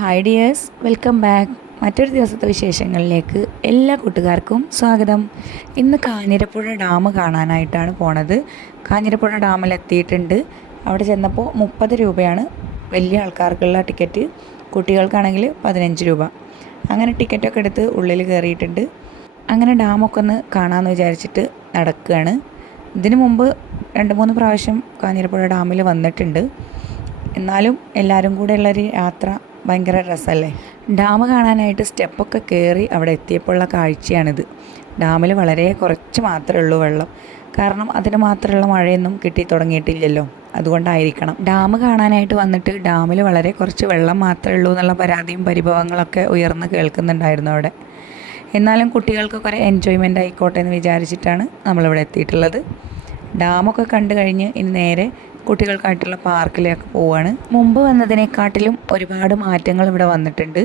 Hi dears, welcome back. മറ്റൊരു ദിവസത്തെ വിശേഷങ്ങളിലേക്ക് എല്ലാ കൂട്ടുകാർക്കും സ്വാഗതം. ഇന്ന് കാഞ്ഞിരപ്പുഴ ഡാം കാണാനായിട്ടാണ് പോണത്. കാഞ്ഞിരപ്പുഴ ഡാമിലെത്തിയിട്ടുണ്ട്. അവിടെ ചെന്നപ്പോൾ 30 രൂപയാണ് വലിയ ആൾക്കാർക്കുള്ള ടിക്കറ്റ്, കുട്ടികൾക്കാണെങ്കിൽ 15 രൂപ. അങ്ങനെ ടിക്കറ്റൊക്കെ എടുത്ത് ഉള്ളിൽ കയറിയിട്ടുണ്ട്. അങ്ങനെ ഡാമൊക്കെ ഒന്ന് കാണാമെന്ന് വിചാരിച്ചിട്ട് നടക്കുകയാണ്. ഇതിനു മുമ്പ് 2-3 പ്രാവശ്യം കാഞ്ഞിരപ്പുഴ ഡാമിൽ വന്നിട്ടുണ്ട്. എന്നാലും എല്ലാവരും കൂടെ ഉള്ളൊരു യാത്ര ഭയങ്കര രസമല്ലേ. ഡാം കാണാനായിട്ട് സ്റ്റെപ്പൊക്കെ കയറി അവിടെ എത്തിയപ്പോഴുള്ള കാഴ്ചയാണിത്. ഡാമിൽ വളരെ കുറച്ച് മാത്രമേ ഉള്ളൂ വെള്ളം. കാരണം അതിന് മാത്രമുള്ള മഴയൊന്നും കിട്ടി തുടങ്ങിയിട്ടില്ലല്ലോ, അതുകൊണ്ടായിരിക്കണം. ഡാം കാണാനായിട്ട് വന്നിട്ട് ഡാമിൽ വളരെ കുറച്ച് വെള്ളം മാത്രമേ ഉള്ളൂ എന്നുള്ള പരാതിയും പരിഭവങ്ങളൊക്കെ ഉയർന്ന് കേൾക്കുന്നുണ്ടായിരുന്നു അവിടെ. എന്നാലും കുട്ടികൾക്ക് കുറേ എൻജോയ്മെൻ്റ് ആയിക്കോട്ടെ എന്ന് വിചാരിച്ചിട്ടാണ് നമ്മളിവിടെ എത്തിയിട്ടുള്ളത്. ഡാമൊക്കെ കണ്ടു കഴിഞ്ഞ് ഇനി നേരെ കുട്ടികൾക്കായിട്ടുള്ള പാർക്കിലേക്ക് പോവുകയാണ്. മുമ്പ് വന്നതിനെക്കാട്ടിലും ഒരുപാട് മാറ്റങ്ങൾ ഇവിടെ വന്നിട്ടുണ്ട്.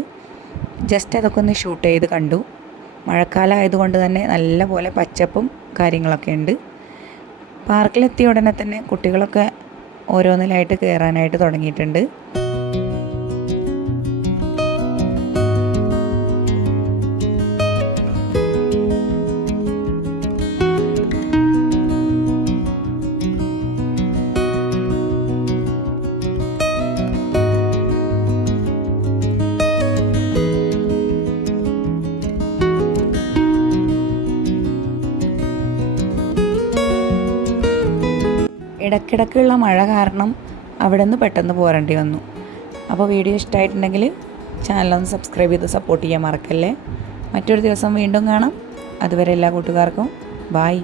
ജസ്റ്റ് അതൊക്കെ ഒന്ന് ഷൂട്ട് ചെയ്ത് കണ്ടു. മഴക്കാലം ആയതുകൊണ്ട് തന്നെ നല്ല പോലെ പച്ചപ്പും കാര്യങ്ങളൊക്കെ ഉണ്ട്. പാർക്കിലെത്തിയ ഉടനെ തന്നെ കുട്ടികളൊക്കെ ഓരോന്നിലായിട്ട് കയറാനായിട്ട് തുടങ്ങിയിട്ടുണ്ട്. ഇടയ്ക്കിടയ്ക്കുള്ള മഴ കാരണം അവിടെ നിന്ന് പെട്ടെന്ന് പോരേണ്ടി വന്നു. അപ്പോൾ വീഡിയോ ഇഷ്ടമായിട്ടുണ്ടെങ്കിൽ ചാനലൊന്ന് സബ്സ്ക്രൈബ് ചെയ്ത് സപ്പോർട്ട് ചെയ്യാൻ മറക്കല്ലേ. മറ്റൊരു ദിവസം വീണ്ടും കാണാം. അതുവരെ എല്ലാ കൂട്ടുകാർക്കും ബായ്.